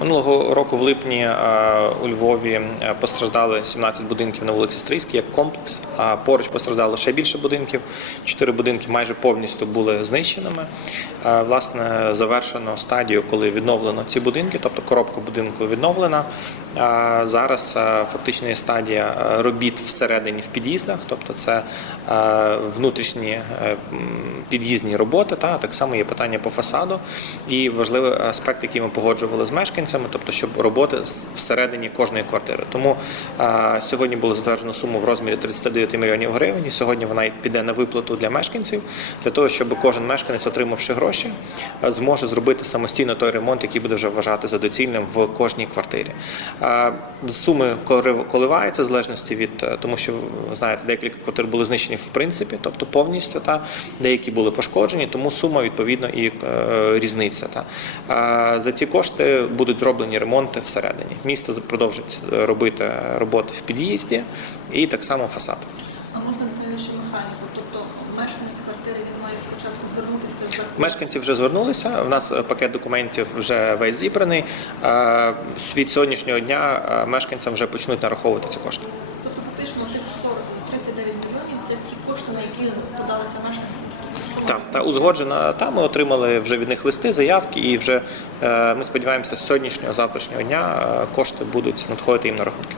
Минулого року в липні е, у Львові е, постраждали 17 будинків на вулиці Стрийській як комплекс. А поруч постраждало ще більше будинків. Чотири будинки майже повністю були знищеними. Е, Власне, завершено стадію, коли відновлено ці будинки, тобто коробка будинку відновлена. Зараз фактично є стадія робіт всередині в під'їздах, тобто це внутрішні м, під'їзні роботи, та так само є питання по фасаду і важливий аспект, який ми погоджували з мешканцями, тобто щоб роботи всередині кожної квартири. Тому е, сьогодні було затверджено суму в розмірі 39 мільйонів гривень. І сьогодні вона піде на виплату для мешканців, для того, щоб кожен мешканець, отримавши гроші, зможе зробити самостійно той ремонт, який буде вже вважати за доцільним в кожній квартирі. Е, Суми коливаються в залежності від е, тому, що ви знаєте, декілька квартир були знищені в принципі, тобто повністю, та деякі були пошкоджені, тому сума відповідно і е, різниця. Та за ці кошти будуть зроблені ремонти всередині. Місто продовжить е, робити роботи в під'їзді і так само фасад. А можна детальніше механіку? Тобто мешканець квартири він має спочатку звернутися за Мешканці вже звернулися. У нас е, пакет документів вже весь зібраний. Е, Від сьогоднішнього дня мешканцям вже почнуть нараховувати ці кошти. тобто фактично тих 40, 39 мільйонів це ті кошти, на які подалися мешканці. Так, та узгоджена. Та ми отримали вже від них листи, заявки, і вже е, ми сподіваємося, з сьогоднішнього завтрашнього дня е, кошти будуть надходити їм на рахунки.